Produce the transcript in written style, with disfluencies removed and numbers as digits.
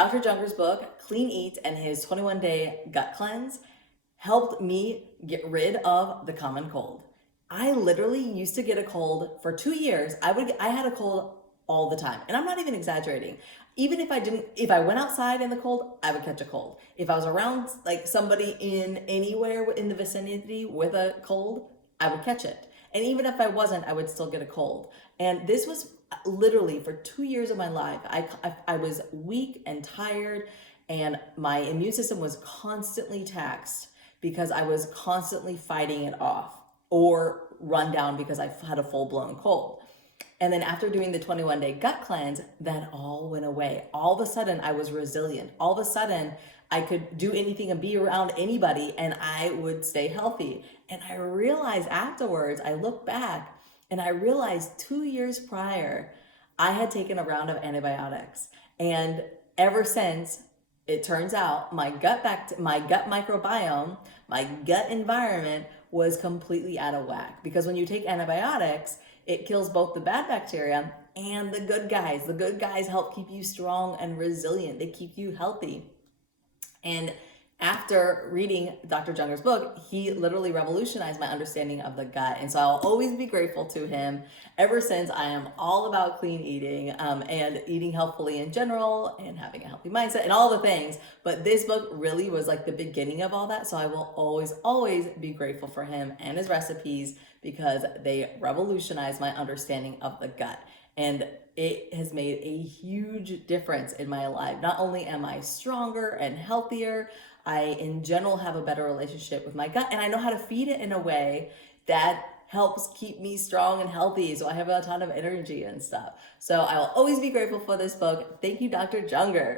Dr. Junger's book, Clean Eat, and his 21-day gut cleanse helped me get rid of the common cold. I literally used to get a cold for 2 years. I had a cold all the time. And I'm not even exaggerating. Even if I went outside in the cold, I would catch a cold. If I was around like somebody in anywhere in the vicinity with a cold, I would catch it. And even if I wasn't, I would still get a cold. And this was literally for 2 years of my life. I was weak and tired, and my immune system was constantly taxed because I was constantly fighting it off or run down because I had a full blown cold. And then after doing the 21-day gut cleanse, that all went away. All of a sudden, I was resilient. All of a sudden, I could do anything and be around anybody and I would stay healthy. And I realized afterwards, I look back and I realized 2 years prior, I had taken a round of antibiotics. And ever since, it turns out my gut microbiome, my gut environment was completely out of whack. Because when you take antibiotics, it kills both the bad bacteria and the good guys. The good guys help keep you strong and resilient. They keep you healthy. And after reading Dr. Junger's book, he literally revolutionized my understanding of the gut. And so I'll always be grateful to him. Ever since, I am all about clean eating and eating healthfully in general and having a healthy mindset and all the things. But this book really was like the beginning of all that. So I will always, always be grateful for him and his recipes because they revolutionized my understanding of the gut. And it has made a huge difference in my life. Not only am I stronger and healthier, I in general have a better relationship with my gut, and I know how to feed it in a way that helps keep me strong and healthy, so I have a ton of energy and stuff. So I will always be grateful for this book. Thank you, Dr. Junger.